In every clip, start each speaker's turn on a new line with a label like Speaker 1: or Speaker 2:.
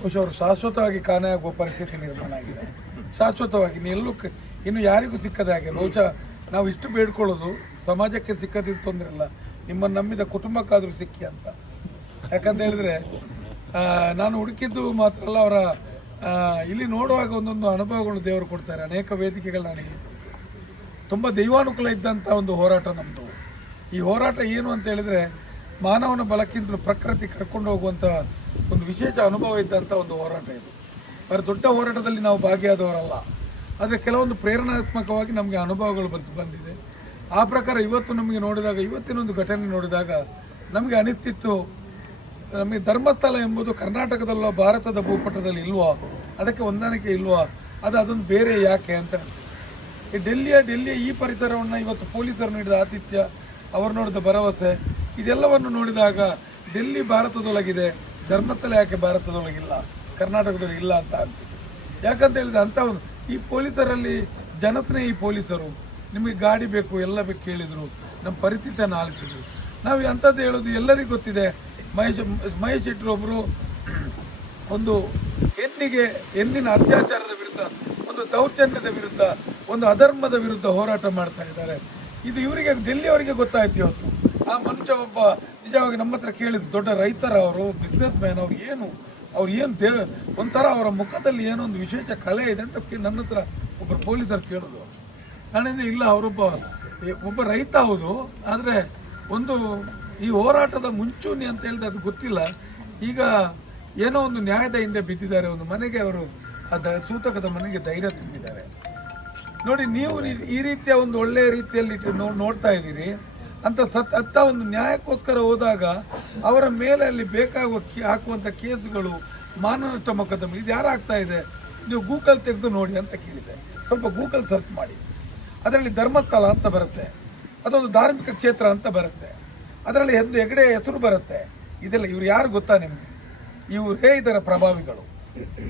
Speaker 1: ಬಹುಶಃ ಅವರು ಶಾಶ್ವತವಾಗಿ ಕಾಣೆಯಾಗುವ ಪರಿಸ್ಥಿತಿ ನಿರ್ಮಾಣ ಆಗಿದೆ. ಶಾಶ್ವತವಾಗಿ ಎಲ್ಲೂ ಇನ್ನು ಯಾರಿಗೂ ಸಿಕ್ಕದ ಹಾಗೆ. ಬಹುಶಃ ನಾವು ಇಷ್ಟು ಬೇಡ್ಕೊಳ್ಳೋದು ಸಮಾಜಕ್ಕೆ ಸಿಕ್ಕದಿದ್ದು ತೊಂದರೆ ಇಲ್ಲ. ನಿಮ್ಮನ್ನು ನಂಬಿದ ಕುಟುಂಬಕ್ಕಾದರೂ ಸಿಕ್ಕಿ ಅಂತ. ಯಾಕಂತ ಹೇಳಿದ್ರೆ ನಾನು ಹುಡುಕಿದ್ದು ಮಾತ್ರ ಅಲ್ಲ, ಅವರ ಇಲ್ಲಿ ನೋಡುವಾಗ ಒಂದೊಂದು ಅನುಭವಗಳು ದೇವರು ಕೊಡ್ತಾರೆ. ಅನೇಕ ವೇದಿಕೆಗಳು ನನಗೆ ತುಂಬ ದೈವಾನುಕೂಲ ಇದ್ದಂಥ ಒಂದು ಹೋರಾಟ ನಮ್ಮದು ಈ ಹೋರಾಟ ಏನು ಅಂತ ಹೇಳಿದ್ರೆ ಮಾನವನ ಬಲಕ್ಕಿಂತಲೂ ಪ್ರಕೃತಿ ಕರ್ಕೊಂಡು ಹೋಗುವಂಥ ಒಂದು ವಿಶೇಷ ಅನುಭವ ಇದ್ದಂಥ ಒಂದು ಹೋರಾಟ ಇದು. ಆದರೆ ದೊಡ್ಡ ಹೋರಾಟದಲ್ಲಿ ನಾವು ಭಾಗಿಯಾದವರಲ್ಲ. ಆದರೆ ಕೆಲವೊಂದು ಪ್ರೇರಣಾತ್ಮಕವಾಗಿ ನಮಗೆ ಅನುಭವಗಳು ಬಂದು ಬಂದಿದೆ. ಆ ಪ್ರಕಾರ ಇವತ್ತು ನಮಗೆ ನೋಡಿದಾಗ, ಇವತ್ತಿನೊಂದು ಘಟನೆ ನೋಡಿದಾಗ ನಮಗೆ ಅನಿಸ್ತಿತ್ತು, ನಮಗೆ ಧರ್ಮಸ್ಥಳ ಎಂಬುದು ಕರ್ನಾಟಕದಲ್ಲೋ ಭಾರತದ ಭೂಪಟದಲ್ಲಿ ಇಲ್ವೋ, ಅದಕ್ಕೆ ಹೊಂದಾಣಿಕೆ ಇಲ್ವೋ, ಅದು ಅದೊಂದು ಬೇರೆ ಯಾಕೆ ಅಂತ. ಈ ಡೆಲ್ಲಿಯ ಡೆಲ್ಲಿಯ ಈ ಪರಿಸರವನ್ನು ಇವತ್ತು ಪೊಲೀಸರು ನೀಡಿದ ಆತಿಥ್ಯ, ಅವರು ನೋಡಿದ ಭರವಸೆ ಇದೆಲ್ಲವನ್ನು ನೋಡಿದಾಗ ಡೆಲ್ಲಿ ಭಾರತದೊಳಗಿದೆ, ಧರ್ಮಸ್ಥಳ ಯಾಕೆ ಭಾರತದೊಳಗಿಲ್ಲ, ಕರ್ನಾಟಕದಲ್ಲಿ ಇಲ್ಲ ಅಂತ ಆಗ್ತಿದೆ ಯಾಕಂತ ಹೇಳಿದ್ರೆ ಅಂಥ ಒಂದು ಈ ಪೊಲೀಸರಲ್ಲಿ ಜನಸ್ನೇಹಿ ಪೊಲೀಸರು, ನಿಮಗೆ ಗಾಡಿ ಬೇಕು, ಎಲ್ಲ ಬೇಕು ಕೇಳಿದರು, ನಮ್ಮ ಪರಿಸ್ಥಿತಿಯನ್ನು ಆಲಿಸಿದ್ರು. ನಾವು ಎಂಥದ್ದು ಹೇಳೋದು ಎಲ್ಲರಿಗೂ ಗೊತ್ತಿದೆ. ಮಹೇಶ್ ಮಹೇಶ್ ಶೆಟ್ಟರು ಒಬ್ಬರು ಒಂದು ಹೆಣ್ಣಿಗೆ, ಹೆಣ್ಣಿನ ಅತ್ಯಾಚಾರದ ವಿರುದ್ಧ, ಒಂದು ದೌರ್ಜನ್ಯದ ವಿರುದ್ಧ, ಒಂದು ಅಧರ್ಮದ ವಿರುದ್ಧ ಹೋರಾಟ ಮಾಡ್ತಾ ಇದ್ದಾರೆ. ಇದು ಇವರಿಗೆ, ಡೆಲ್ಲಿಯವರಿಗೆ ಗೊತ್ತಾಯ್ತು ಇವತ್ತು. ಆ ಮನುಷ್ಯ ಒಬ್ಬ ನಿಜವಾಗಿ ನಮ್ಮ ಹತ್ರ ಕೇಳಿದ್ರು ದೊಡ್ಡ ರೈತರ ಅವರು ಬಿಸ್ನೆಸ್ ಮ್ಯಾನ್ ಅವ್ರು ಏನು? ಅವ್ರು ಏನು ದೇ, ಒಂಥರ ಅವರ ಮುಖದಲ್ಲಿ ಏನೋ ಒಂದು ವಿಶೇಷ ಕಲೆ ಇದೆ ಅಂತ ನನ್ನ ಹತ್ರ ಒಬ್ಬರು ಪೊಲೀಸರು ಕೇಳಿದ್ರು. ನಾನಿಂದ ಇಲ್ಲ, ಅವರೊಬ್ಬ ಒಬ್ಬ ರೈತ ಹೌದು, ಆದರೆ ಒಂದು ಈ ಹೋರಾಟದ ಮುಂಚೂಣಿ ಅಂತ ಹೇಳಿದ್ರೆ ಅದು ಗೊತ್ತಿಲ್ಲ. ಈಗ ಏನೋ ಒಂದು ನ್ಯಾಯದ ಹಿಂದೆ ಬಿದ್ದಿದ್ದಾರೆ, ಒಂದು ಮನೆಗೆ ಅವರು, ಆ ದ, ಸೂತಕದ ಮನೆಗೆ ಧೈರ್ಯ ತುಂಬಿದ್ದಾರೆ. ನೋಡಿ, ನೀವು ಈ- ರೀತಿಯ ಒಂದು ಒಳ್ಳೆಯ ರೀತಿಯಲ್ಲಿ ನೋಡ್ತಾ ಇದ್ದೀರಿ. ಅಂತ ಸತ್ ಅತ್ತ ಒಂದು ನ್ಯಾಯಕ್ಕೋಸ್ಕರ ಹೋದಾಗ ಅವರ ಮೇಲೆ ಅಲ್ಲಿ ಬೇಕಾಗುವ ಹಾಕುವಂಥ ಕೇಸುಗಳು ಮಾನನಷ್ಟ ಮೊಕದ್ದಮೆ, ಇದು ಯಾರು ಆಗ್ತಾ ಇದೆ? ನೀವು ಗೂಗಲ್ ತೆಗೆದು ನೋಡಿ ಅಂತ ಕೇಳಿದೆ ಸ್ವಲ್ಪ ಗೂಗಲ್ ಸರ್ಚ್ ಮಾಡಿ. ಅದರಲ್ಲಿ ಧರ್ಮಸ್ಥಳ ಅಂತ ಬರುತ್ತೆ. ಅದೊಂದು ಧಾರ್ಮಿಕ ಕ್ಷೇತ್ರ ಅಂತ ಬರುತ್ತೆ. ಅದರಲ್ಲಿ ಒಂದು ಹೆಗಡೆ ಹೆಸರು ಬರುತ್ತೆ. ಇದೆಲ್ಲ ಇವ್ರು ಯಾರು ಗೊತ್ತಾ ನಿಮಗೆ? ಇವರೇ ಇದರ ಪ್ರಭಾವಿಗಳು.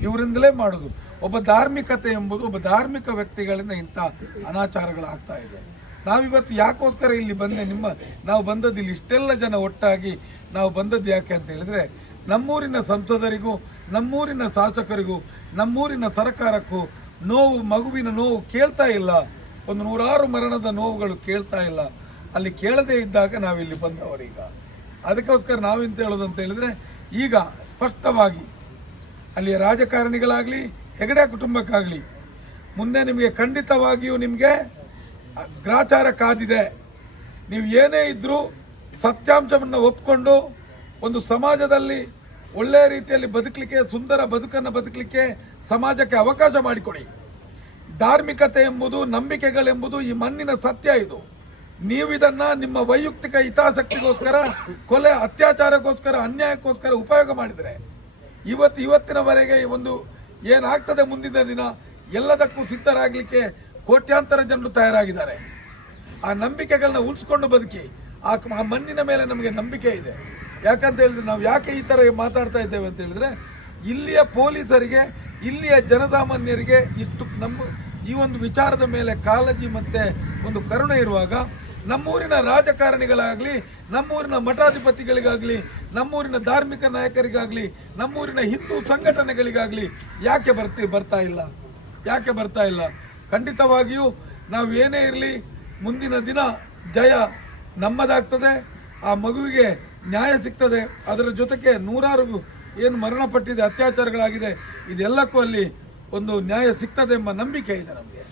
Speaker 1: ಇವರಿಂದಲೇ ಮಾಡೋದು. ಒಬ್ಬ ಧಾರ್ಮಿಕತೆ ಎಂಬುದು ಒಬ್ಬ ಧಾರ್ಮಿಕ ವ್ಯಕ್ತಿಗಳಿಂದ ಇಂಥ ಅನಾಚಾರಗಳಾಗ್ತಾ ಇದೆ. ನಾವಿವತ್ತು ಯಾಕೋಸ್ಕರ ಇಲ್ಲಿ ಬಂದೆ? ನಿಮ್ಮ ನಾವು ಬಂದದ್ದು ಇಲ್ಲಿ ಇಷ್ಟೆಲ್ಲ ಜನ ಒಟ್ಟಾಗಿ ನಾವು ಬಂದದ್ದು ಯಾಕೆ ಅಂತ ಹೇಳಿದ್ರೆ, ನಮ್ಮೂರಿನ ಸಂಸದರಿಗೂ, ನಮ್ಮೂರಿನ ಶಾಸಕರಿಗೂ, ನಮ್ಮೂರಿನ ಸರ್ಕಾರಕ್ಕೂ ನೋವು, ಮಗುವಿನ ನೋವು ಕೇಳ್ತಾ ಇಲ್ಲ. ಒಂದು ನೂರಾರು ಮರಣದ ನೋವುಗಳು ಕೇಳ್ತಾ ಇಲ್ಲ. ಅಲ್ಲಿ ಕೇಳದೇ ಇದ್ದಾಗ ನಾವಿಲ್ಲಿ ಬಂದವರೀಗ ಅದಕ್ಕೋಸ್ಕರ ನಾವೆಂತ ಹೇಳೋದು ಅಂತ ಹೇಳಿದ್ರೆ, ಈಗ ಸ್ಪಷ್ಟವಾಗಿ ಅಲ್ಲಿಯ ರಾಜಕಾರಣಿಗಳಾಗಲಿ, ಹೆಗಡೆ ಕುಟುಂಬಕ್ಕಾಗಲಿ, ಮುಂದೆ ನಿಮಗೆ ಖಂಡಿತವಾಗಿಯೂ ನಿಮಗೆ ಗ್ರಾಚಾರ ಕಾದಿದೆ. ನೀವು ಏನೇ ಇದ್ದರೂ ಸತ್ಯಾಂಶವನ್ನು ಒಪ್ಕೊಂಡು ಒಂದು ಸಮಾಜದಲ್ಲಿ ಒಳ್ಳೆಯ ರೀತಿಯಲ್ಲಿ ಬದುಕಲಿಕ್ಕೆ, ಸುಂದರ ಬದುಕನ್ನು ಬದುಕಲಿಕ್ಕೆ ಸಮಾಜಕ್ಕೆ ಅವಕಾಶ ಮಾಡಿಕೊಡಿ. ಧಾರ್ಮಿಕತೆ ಎಂಬುದು, ನಂಬಿಕೆಗಳೆಂಬುದು ಈ ಮಣ್ಣಿನ ಸತ್ಯ ಇದು. ನೀವು ಇದನ್ನ ನಿಮ್ಮ ವೈಯಕ್ತಿಕ ಹಿತಾಸಕ್ತಿಗೋಸ್ಕರ, ಕೊಲೆ ಅತ್ಯಾಚಾರಕ್ಕೋಸ್ಕರ, ಅನ್ಯಾಯಕ್ಕೋಸ್ಕರ ಉಪಯೋಗ ಮಾಡಿದರೆ, ಇವತ್ತು ಇವತ್ತಿನವರೆಗೆ ಒಂದು ಏನಾಗ್ತದೆ ಮುಂದಿನ ದಿನ, ಎಲ್ಲದಕ್ಕೂ ಸಿದ್ಧರಾಗಲಿಕ್ಕೆ ಕೋಟ್ಯಾಂತರ ಜನರು ತಯಾರಾಗಿದ್ದಾರೆ. ಆ ನಂಬಿಕೆಗಳನ್ನ ಉಳಿಸ್ಕೊಂಡು ಬದುಕಿ, ಆ ಮಣ್ಣಿನ ಮೇಲೆ ನಮಗೆ ನಂಬಿಕೆ ಇದೆ. ಯಾಕಂತ ಹೇಳಿದ್ರೆ ನಾವು ಯಾಕೆ ಈ ಥರ ಮಾತಾಡ್ತಾ ಇದ್ದೇವೆ ಅಂತ ಹೇಳಿದ್ರೆ, ಇಲ್ಲಿಯ ಪೊಲೀಸರಿಗೆ, ಇಲ್ಲಿಯ ಜನಸಾಮಾನ್ಯರಿಗೆ ಇಷ್ಟು ನಮ್ಮ ಈ ಒಂದು ವಿಚಾರದ ಮೇಲೆ ಕಾಳಜಿ ಮತ್ತೆ ಒಂದು ಕರುಣೆ ಇರುವಾಗ, ನಮ್ಮೂರಿನ ರಾಜಕಾರಣಿಗಳಾಗಲಿ, ನಮ್ಮೂರಿನ ಮಠಾಧಿಪತಿಗಳಿಗಾಗಲಿ, ನಮ್ಮೂರಿನ ಧಾರ್ಮಿಕ ನಾಯಕರಿಗಾಗಲಿ, ನಮ್ಮೂರಿನ ಹಿಂದೂ ಸಂಘಟನೆಗಳಿಗಾಗಲಿ ಯಾಕೆ ಬರ್ತಿ, ಬರ್ತಾ ಇಲ್ಲ? ಯಾಕೆ ಬರ್ತಾ ಇಲ್ಲ? ಖಂಡಿತವಾಗಿಯೂ ನಾವು ಏನೇ ಇರಲಿ, ಮುಂದಿನ ದಿನ ಜಯ ನಮ್ಮದಾಗ್ತದೆ, ಆ ಮಗುವಿಗೆ ನ್ಯಾಯ ಸಿಗ್ತದೆ. ಅದರ ಜೊತೆಗೆ ನೂರಾರು ಏನು ಮರಣಪಟ್ಟಿದೆ, ಅತ್ಯಾಚಾರಗಳಾಗಿದೆ, ಇದೆಲ್ಲಕ್ಕೂ ಅಲ್ಲಿ ಒಂದು ನ್ಯಾಯ ಸಿಗ್ತದೆ ಎಂಬ ನಂಬಿಕೆ ಇದೆ ನಮಗೆ.